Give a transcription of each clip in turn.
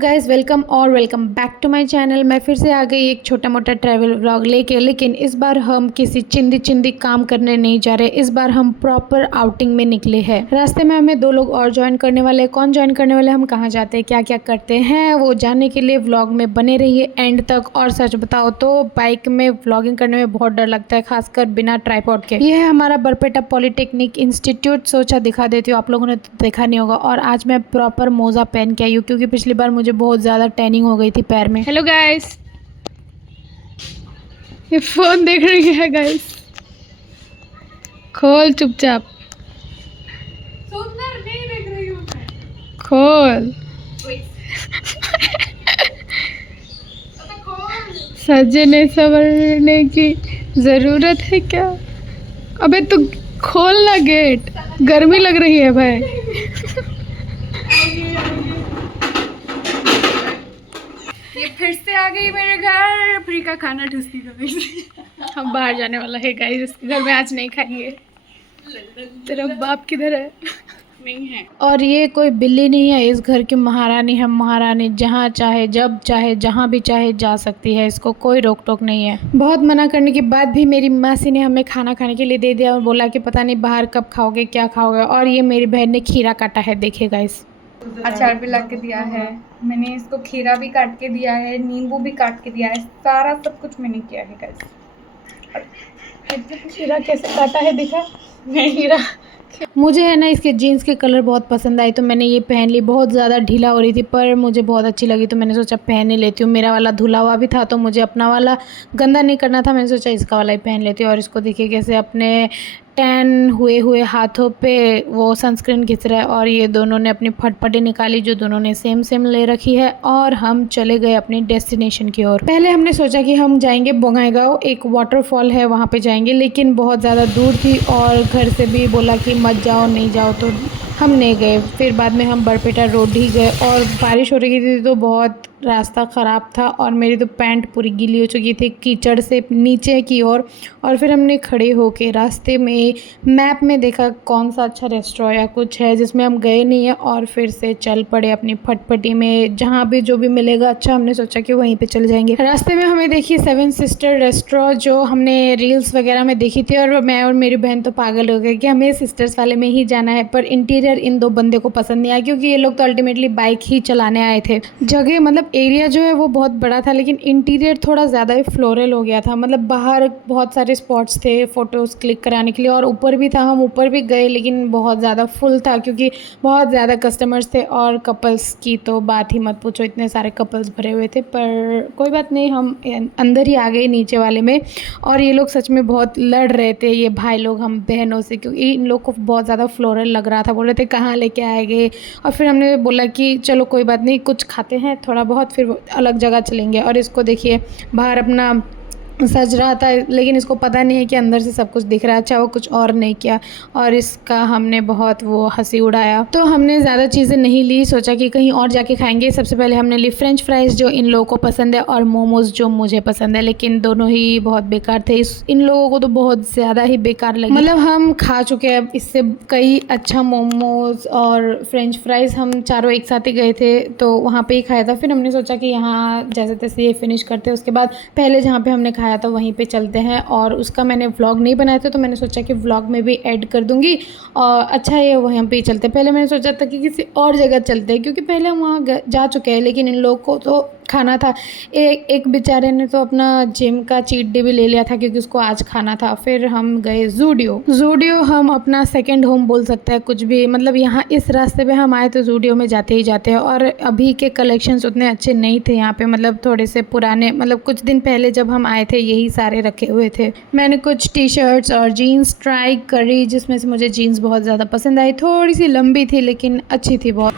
Guys, welcome back to my channel. मैं फिर से आ गई एक छोटा मोटा ट्रैवल व्लॉग लेके। लेकिन इस बार हम किसी चिंदी काम करने नहीं जा रहे। इस बार हम प्रॉपर आउटिंग में निकले हैं। रास्ते में हमें 2 लोग और ज्वाइन करने वाले हैं। कौन ज्वाइन करने वाले, हम कहाँ जाते हैं, क्या क्या करते हैं, वो जानने के लिए व्लॉग में बने रहिए एंड तक। और सच बताओ तो बाइक में व्लॉगिंग करने में बहुत डर लगता है, खासकर बिना ट्राइपॉड के। ये है हमारा बरपेटा पॉलिटेक्निक इंस्टीट्यूट। सोचा दिखा देती हूँ, आप लोगों ने तो देखा नहीं होगा। और आज मैं प्रॉपर मोजा पहन के आई हूँ क्योंकि पिछली बार मुझे बहुत ज़्यादा टैनिंग हो गई थी पैर में। हेलो गाइस, ये फ़ोन देख रही है गाइस। खोल चुपचाप, सुंदर नहीं देख रही हूँ मैं। खोल सजने संवरने की ज़रूरत है क्या? अबे तू खोल ना गेट, गर्मी लग रही है भाई। ये फिर से आ गई मेरे घर। फ्री का खाना ठूसती का हम बाहर जाने वाला है गाइस। इसके घर में आज नहीं खाएंगे। तेरा बाप किधर है? नहीं है। और ये कोई बिल्ली नहीं है, इस घर की महारानी है। महारानी जहाँ चाहे जब चाहे जहाँ भी चाहे जा सकती है, इसको कोई रोक टोक नहीं है। बहुत मना करने के बाद भी मेरी मासी ने हमें खाना खाने के लिए दे दिया और बोला कि पता नहीं बाहर कब खाओगे, क्या खाओगे। और ये मेरी बहन ने खीरा काटा है, देखिए गाइस। अचार भी ला के दिया है मैंने इसको, खीरा भी काट के दिया है, नींबू भी काट के दिया है, सारा सब कुछ मैंने किया है गाइस। खीरा कैसे काटा है दिखा? नहीं रहा। मुझे है ना इसके जीन्स के कलर बहुत पसंद आई तो मैंने ये पहन ली। बहुत ज़्यादा ढीला हो रही थी पर मुझे बहुत अच्छी लगी तो मैंने सोचा पहन ही लेती हूँ। मेरा वाला धुला हुआ भी था तो मुझे अपना वाला गंदा नहीं करना था। मैंने सोचा इसका वाला ही पहन लेती हूँ। और इसको देखिए कैसे अपने टैन हुए हाथों पे वो सनस्क्रीन घिस रहा है। और ये दोनों ने अपनी फटफटी निकाली जो दोनों ने सेम ले रखी है। और हम चले गए अपनी डेस्टिनेशन की ओर। पहले हमने सोचा कि हम जाएंगे बोंगाईगांव, एक वाटरफॉल है वहाँ पे जाएंगे, लेकिन बहुत ज़्यादा दूर थी और घर से भी बोला कि मत जाओ, नहीं जाओ, तो हम नहीं गए। फिर बाद में हम बरपेटा रोड ही गए और बारिश हो रही थी तो बहुत रास्ता ख़राब था और मेरी तो पैंट पूरी गीली हो चुकी थी कीचड़ से नीचे की ओर। और फिर हमने खड़े होके रास्ते में मैप में देखा कौन सा अच्छा रेस्टोरेंट या कुछ है जिसमें हम गए नहीं हैं, और फिर से चल पड़े अपनी फटफटी में। जहाँ भी जो भी मिलेगा अच्छा, हमने सोचा कि वहीं पे चले जाएंगे। रास्ते में हमें देखी 7 सिस्टर रेस्टोरेंट जो हमने रील्स वगैरह में देखी थी। और मैं और मेरी बहन तो पागल हो गए कि हमें सिस्टर्स वाले में ही जाना है। पर इंटीरियर इन 2 बंदे को पसंद नहीं आया क्योंकि ये लोग तो अल्टीमेटली बाइक ही चलाने आए थे। जगह मतलब एरिया जो है वो बहुत बड़ा था लेकिन इंटीरियर थोड़ा ज़्यादा ही फ्लोरल हो गया था। मतलब बाहर बहुत सारे स्पॉट्स थे फ़ोटोज़ क्लिक कराने के लिए और ऊपर भी था। हम ऊपर भी गए लेकिन बहुत ज़्यादा फुल था क्योंकि बहुत ज़्यादा कस्टमर्स थे। और कपल्स की तो बात ही मत पूछो, इतने सारे कपल्स भरे हुए थे। पर कोई बात नहीं, हम अंदर ही आ गए नीचे वाले में। और ये लोग सच में बहुत लड़ रहे थे, ये भाई लोग हम बहनों से, क्योंकि इन लोग को बहुत ज़्यादा फ्लोरल लग रहा था। बोल रहे थे कहाँ लेके आएंगे। और फिर हमने बोला कि चलो कोई बात नहीं, कुछ खाते हैं थोड़ा बहुत, फिर अलग जगह चलेंगे। और इसको देखिए बाहर अपना सज रहा था लेकिन इसको पता नहीं है कि अंदर से सब कुछ दिख रहा है। अच्छा वो कुछ और नहीं किया और इसका हमने बहुत वो हंसी उड़ाया। तो हमने ज़्यादा चीज़ें नहीं ली, सोचा कि कहीं और जाके खाएंगे। सबसे पहले हमने ली फ्रेंच फ्राइज़ जो इन लोगों को पसंद है और मोमोज़ जो मुझे पसंद है, लेकिन दोनों ही बहुत बेकार थे। इन लोगों को तो बहुत ज़्यादा ही बेकार लगे। मतलब हम खा चुके हैं इससे कई अच्छा मोमोज़ और फ्रेंच फ्राइज़। हम चारों एक साथ ही गए थे तो वहाँ पर ही खाया था। फिर हमने सोचा कि यहाँ जैसे तैसे ये फिनिश करते हैं, उसके बाद पहले जहाँ पर हमने खाया तो वहीं पे चलते हैं। और उसका मैंने व्लॉग नहीं बनाया था तो मैंने सोचा कि व्लॉग में भी ऐड कर दूंगी। और अच्छा है वहीं पे ही चलते हैं। पहले मैंने सोचा था कि किसी और जगह चलते हैं क्योंकि पहले हम वहाँ जा चुके हैं, लेकिन इन लोग को तो खाना था। एक बेचारे ने तो अपना जिम का चीट डे भी ले लिया था क्योंकि उसको आज खाना था। फिर हम गए ज़ूडियो हम अपना सेकंड होम बोल सकते हैं कुछ भी। मतलब यहाँ इस रास्ते पे हम आए तो ज़ूडियो में जाते ही जाते हैं। और अभी के कलेक्शंस उतने अच्छे नहीं थे यहाँ पे, मतलब थोड़े से पुराने, मतलब कुछ दिन पहले जब हम आए थे यही सारे रखे हुए थे। मैंने कुछ टी शर्ट्स और जीन्स ट्राई करी जिसमें से मुझे जीन्स बहुत ज़्यादा पसंद आई। थोड़ी सी लंबी थी लेकिन अच्छी थी बहुत।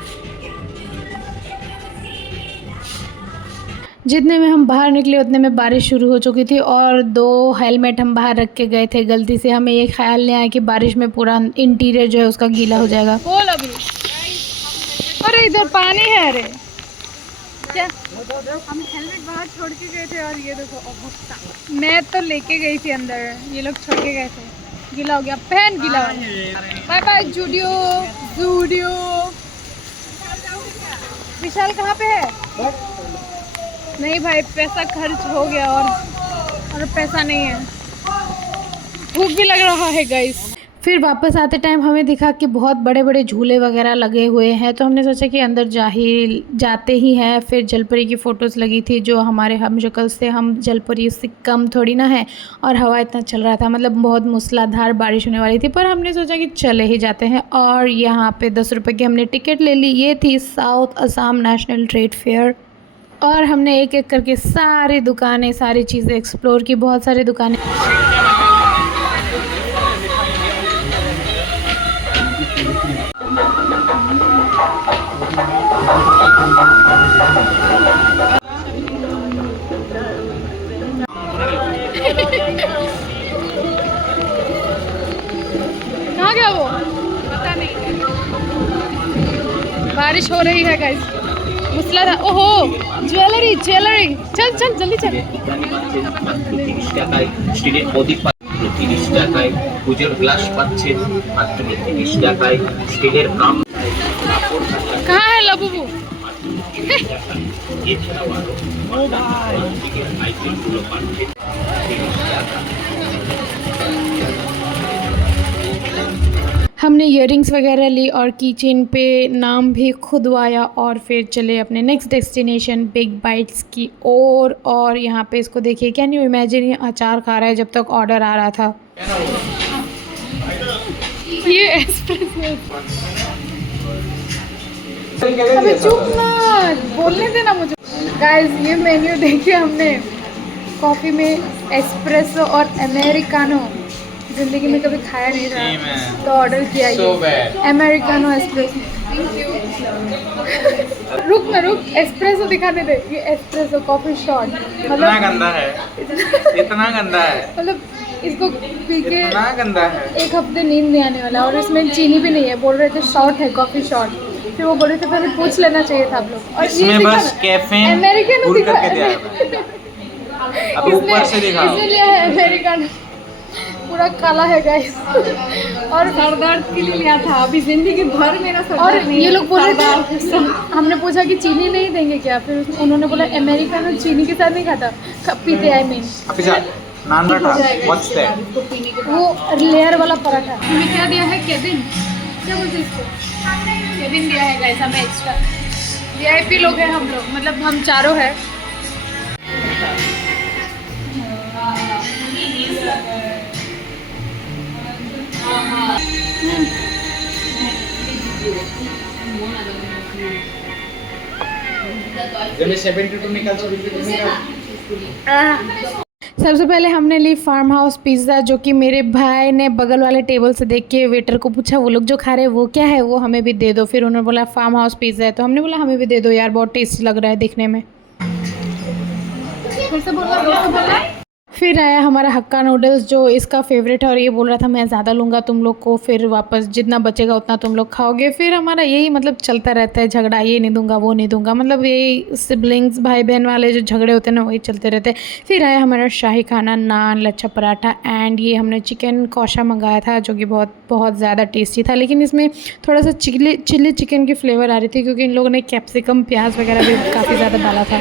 जितने में हम बाहर निकले उतने में बारिश शुरू हो चुकी थी और 2 हेलमेट हम बाहर रख के गए थे गलती से। हमें ये ख्याल नहीं आया कि बारिश में पूरा इंटीरियर जो है उसका गीला हो जाएगा। बोल अभी। अरे इधर पानी है। अरे क्या, हम हेलमेट बाहर छोड़ के गए थे और ये देखो अवस्था। मैं तो लेके गई थी अंदर, ये लोग छोड़ के गए थे। गीला हो गया, पहन गीला हो गया। Bye bye Zudio. विशाल कहाँ पे है? नहीं भाई, पैसा खर्च हो गया और पैसा नहीं है, भूख भी लग रहा है गाइस। फिर वापस आते टाइम हमें दिखा कि बहुत बड़े बड़े झूले वगैरह लगे हुए हैं, तो हमने सोचा कि अंदर जाते ही हैं। फिर जलपरी की फ़ोटोज़ लगी थी, जो हमारे हम शक्ल से हम जलपरी से कम थोड़ी ना है, और हवा इतना चल रहा था, मतलब बहुत मूसलाधार बारिश होने वाली थी, पर हमने सोचा कि चले ही जाते हैं। और यहाँ पे 10 रुपये की हमने टिकट ले ली। ये थी south Assam national trade fair, और हमने एक एक करके सारी दुकानें, सारी चीज़ें एक्सप्लोर की, बहुत सारी दुकानें। कहाँ गया वो, पता नहीं। बारिश हो रही है गाइस, मूसलाधार। ओहो, ज्वेलरी, चल चल जल्दी चल। 30 টাকায় স্টিলের প্রদীপ পাচ্ছেন 30 টাকায়, পুজোর গ্লাস পাচ্ছেন মাত্র 30 টাকায়, স্টিলের কাপ कहाँ है लबुबू? এছাড়াও আরো আইটেমগুলো পাচ্ছেন 30 টাকা। हमने इयररिंग्स वगैरह ली और की चेन पे नाम भी खुदवाया, और फिर चले अपने नेक्स्ट डेस्टिनेशन बिग बाइट्स की ओर। और यहाँ पे इसको देखिए, कैन यू इमेजिन, ये अचार खा रहा है जब तक ऑर्डर आ रहा था। ये एस्प्रेसो, अबे चुप ना, बोलने देना मुझे। गाइस ये मेन्यू देखिए हमने, कॉफ़ी में एस्प्रेसो और अमेरिकानो, ज़िंदगी में कभी खाया नहीं था, तो ऑर्डर किया ये अमेरिकानो एस्प्रेसो। रुक ना रुक, एस्प्रेसो दिखाने दे। ये एस्प्रेसो कॉफ़ी शॉट, मतलब गंदा है, इतना गंदा है, मतलब इसको पी के इतना गंदा है। एक हफ्ते नींद नहीं आने वाला। और इसमें चीनी भी नहीं है, बोल रहे थे शॉट है, कॉफ़ी शॉट। फिर वो बोल रहे थे पहले पूछ लेना चाहिए था आप लोग। और इसमें बस कैफीन अमेरिकन गुड़ करके दिया है। अब ऊपर से दिखाओ। इसने लिया है अमेरिकन, पूरा काला है गाइस। और सर दर्द के लिए लिया था, अभी जिंदगी भर मेरा सर और दर्द नहीं ये है। लोग बोल रहे थे, हमने पूछा कि चीनी नहीं देंगे क्या, फिर उन्होंने बोला अमेरिकन चीनी के साथ नहीं खाता, पीते I mean pizza, naan paratha, what's that? वो लेयर वाला पराठा। हमें क्या दिया है, केबिन, क्या बोलते हैं इसको, केबिन दिया है गाइस हमें एक्स्ट्रा। वीआईपी लोग हैं हम लोग, मतलब हम चारों हैं। सबसे पहले हमने ली फार्म हाउस पिज़्ज़ा, जो कि मेरे भाई ने बगल वाले टेबल से देख के वेटर को पूछा, वो लोग जो खा रहे हैं वो क्या है, वो हमें भी दे दो। फिर उन्होंने बोला फार्म हाउस पिज़्ज़ा है, तो हमने बोला हमें भी दे दो यार, बहुत टेस्टी लग रहा है दिखने में। फिर से बोलना। फिर आया हमारा हक्का नूडल्स, जो इसका फेवरेट है, और ये बोल रहा था मैं ज़्यादा लूँगा तुम लोग को, फिर वापस जितना बचेगा उतना तुम लोग खाओगे। फिर हमारा यही मतलब चलता रहता है झगड़ा, ये नहीं दूंगा वो नहीं दूंगा, मतलब यही सिबलिंग्स भाई बहन वाले जो झगड़े होते हैं ना, वही चलते रहते हैं। फिर आया हमारा शाही खाना, नान, लच्छा पराठा, एंड ये हमने चिकन कौशा मंगाया था, जो कि बहुत बहुत ज़्यादा टेस्टी था। लेकिन इसमें थोड़ा सा चिल्ली चिकन की फ्लेवर आ रही थी, क्योंकि इन लोगों ने कैप्सिकम प्याज वगैरह भी काफ़ी ज़्यादा डाला था।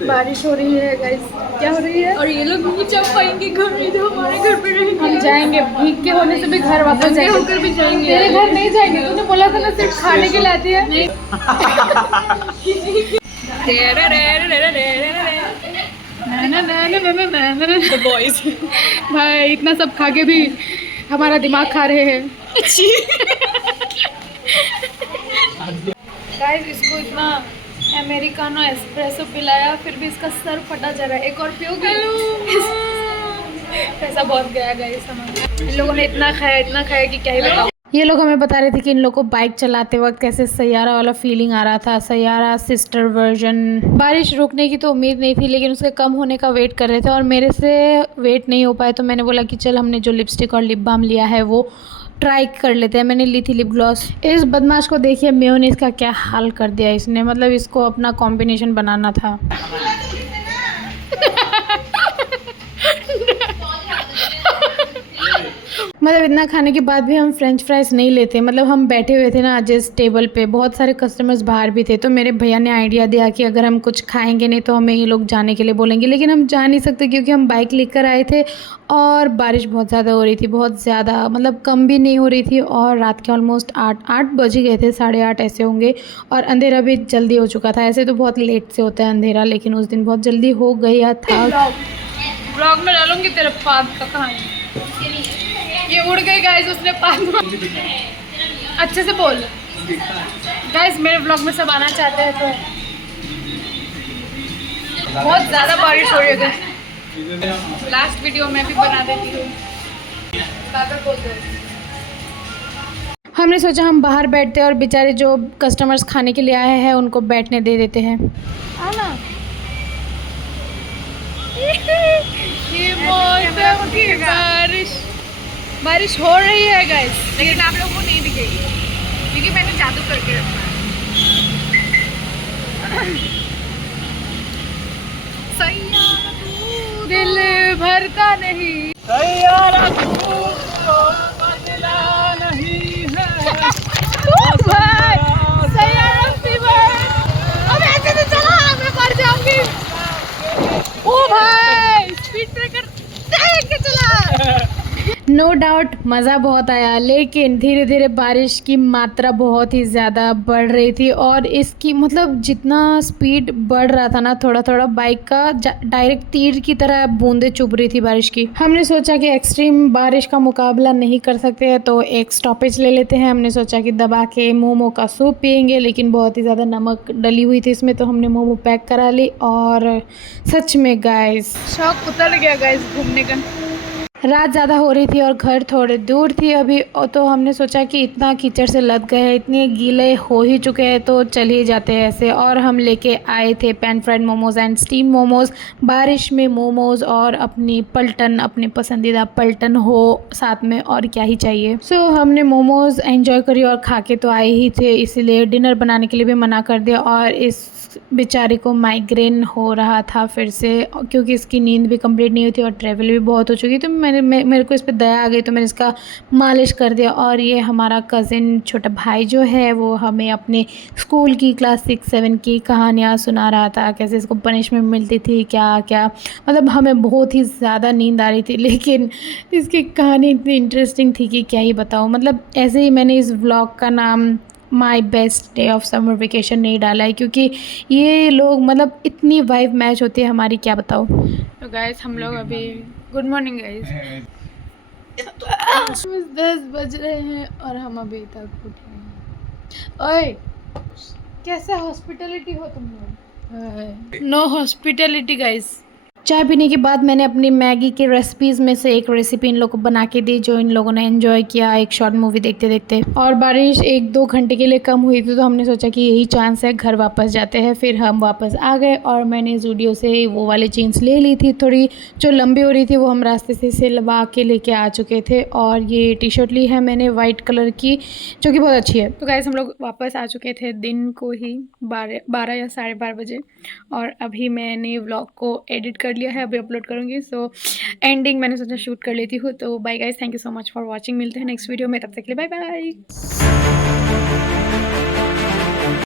बारिश हो रही है गाइस, क्या हो रही है? और ये लोग भी जा पाएंगे घर में, जो हमारे घर पे रहेंगे। हम जाएंगे, भीग के होने से भी घर वापस जाएंगे। होकर भी जाएंगे। तेरे घर नहीं जाएंगे, तूने बोला था ना सिर्फ खाने के लिए आती है। बॉयज भाई इतना सब खा के भी हमारा दिमाग खा रहे हैं। गाइस इसको इतना अमेरिकानो एस्प्रेसो पिलाया, फिर भी इसका सर फटा जा रहा है। एक और पियोगे? पैसा बहुत गया गाइस हमारा। इन लोगों ने इतना खाया कि क्या ही बताऊं। ये लोग हमें बता रहे थे कि इन लोगों को बाइक चलाते वक्त कैसे सैयारा वाला फीलिंग आ रहा था, सैयारा सिस्टर वर्जन। बारिश रुकने की तो उम्मीद नहीं थी, लेकिन उसके कम होने का वेट कर रहे थे, और मेरे से वेट नहीं हो पाए, तो मैंने बोला कि चल हमने जो लिपस्टिक और लिप बाम लिया है वो ट्राई कर लेते हैं। मैंने ली थी लिप ग्लॉस। इस बदमाश को देखिए, मेयोनीज का क्या हाल कर दिया इसने, मतलब इसको अपना कॉम्बिनेशन बनाना था। मतलब इतना खाने के बाद भी हम फ्रेंच फ्राइज़ नहीं लेते। मतलब हम बैठे हुए थे ना जिस टेबल पे, बहुत सारे कस्टमर्स बाहर भी थे, तो मेरे भैया ने आइडिया दिया कि अगर हम कुछ खाएंगे नहीं तो हमें ये लोग जाने के लिए बोलेंगे, लेकिन हम जा नहीं सकते क्योंकि हम बाइक लेकर आए थे और बारिश बहुत ज़्यादा हो रही थी, बहुत ज़्यादा, मतलब कम भी नहीं हो रही थी। और रात के ऑलमोस्ट 8 बज ही गए थे, 8:30 ऐसे होंगे, और अंधेरा भी जल्दी हो चुका था। ऐसे तो बहुत लेट से होता है अंधेरा, लेकिन उस दिन बहुत जल्दी हो गया था। ब्लॉग में डालूंगी तेरे पाद का कहानी। ये उड़ गई गाइस, उसने पाद अच्छे से बोल। गाइस मेरे ब्लॉग में सब आना चाहते हैं तो बहुत ज़्यादा बारिश हो रही है। लास्ट वीडियो मैं भी बना देती हूँ। हमने सोचा हम बाहर बैठते हैं और बेचारे जो कस्टमर्स खाने के लिए आए हैं उनको बैठने दे देते हैं। आना ये मौसम की बारिश हो रही है गाइस, लेकिन आप लोगों को नहीं दिखेगी क्योंकि मैंने जादू करके रखा है। दिल भरता नहीं अब ऐसे तो चला, मैं मर जाऊंगी। ओ भाई स्पीड ब्रेकर देख के चला। नो डाउट मज़ा बहुत आया, लेकिन धीरे धीरे बारिश की मात्रा बहुत ही ज़्यादा बढ़ रही थी और इसकी मतलब जितना स्पीड बढ़ रहा था ना, थोड़ा थोड़ा बाइक का डायरेक्ट तीर की तरह बूंदें चुभ रही थी बारिश की। हमने सोचा कि एक्सट्रीम बारिश का मुकाबला नहीं कर सकते हैं तो एक स्टॉपेज ले लेते हैं। हमने सोचा कि दबा के मोमो का सूप पियेंगे, लेकिन बहुत ही ज़्यादा नमक डली हुई थी इसमें, तो हमने मोमो पैक करा ली। और सच में गाइस शौक उतर गया गाइस घूमने का। रात ज़्यादा हो रही थी और घर थोड़े दूर थी अभी, तो हमने सोचा कि इतना कीचड़ से लद गए हैं, इतने गीले हो ही चुके हैं, तो चल ही जाते हैं ऐसे। और हम लेके आए थे pan fried momos and steam momos. बारिश में मोमोज़ और अपनी पलटन, अपने पसंदीदा पलटन हो साथ में, और क्या ही चाहिए। सो हमने मोमोज़ एंजॉय करी और खा के तो आए ही थे, इसीलिए डिनर बनाने के लिए भी मना कर दिया। और इस बेचारे को माइग्रेन हो रहा था फिर से, क्योंकि इसकी नींद भी कंप्लीट नहीं हुई थी और ट्रैवल भी बहुत हो चुकी, तो मेरे को इस पर दया आ गई, तो मैंने इसका मालिश कर दिया। और ये हमारा कज़िन छोटा भाई जो है वो हमें अपने स्कूल की क्लास 6-7 की कहानियाँ सुना रहा था, कैसे इसको पनिशमेंट मिलती थी, क्या क्या, मतलब हमें बहुत ही ज़्यादा नींद आ रही थी, लेकिन इसकी कहानी इतनी इंटरेस्टिंग थी कि क्या ही बताऊँ। मतलब ऐसे ही मैंने इस व्लॉग का नाम my best day of summer vacation नहीं डाला है, क्योंकि ये लोग मतलब इतनी वाइब मैच होती है हमारी, क्या बताओ। तो गाइस हम लोग अभी गुड मॉर्निंग गाइस 10 बज रहे हैं और हम अभी तक उठे हैं। ओए कैसे हॉस्पिटलिटी हो तुम लोग। No hospitality guys. चाय पीने के बाद मैंने अपनी मैगी की रेसिपीज़ में से एक रेसिपी इन लोगों को बना के दी, जो इन लोगों ने एंजॉय किया एक शॉर्ट मूवी देखते देखते। और बारिश 1-2 घंटे के लिए कम हुई थी, तो हमने सोचा कि यही चांस है, घर वापस जाते हैं। फिर हम वापस आ गए और मैंने ज़ूडियो से वो वाली जीन्स ले ली थी, थोड़ी जो लंबी हो रही थी, वो हम रास्ते से सिलवा के लेके आ चुके थे। और ये टी शर्ट ली है मैंने वाइट कलर की, जो कि बहुत अच्छी है। तो गाइस हम लोग वापस आ चुके थे दिन को ही 12 या 12:30 बजे, और अभी मैंने व्लॉग को एडिट कर लिया है, अभी अपलोड करूँगी। सो एंडिंग मैंने सोचा शूट कर लेती हूँ। तो bye guys, thank you so much for watching. मिलते हैं नेक्स्ट वीडियो में, तब तक के लिए बाय बाय।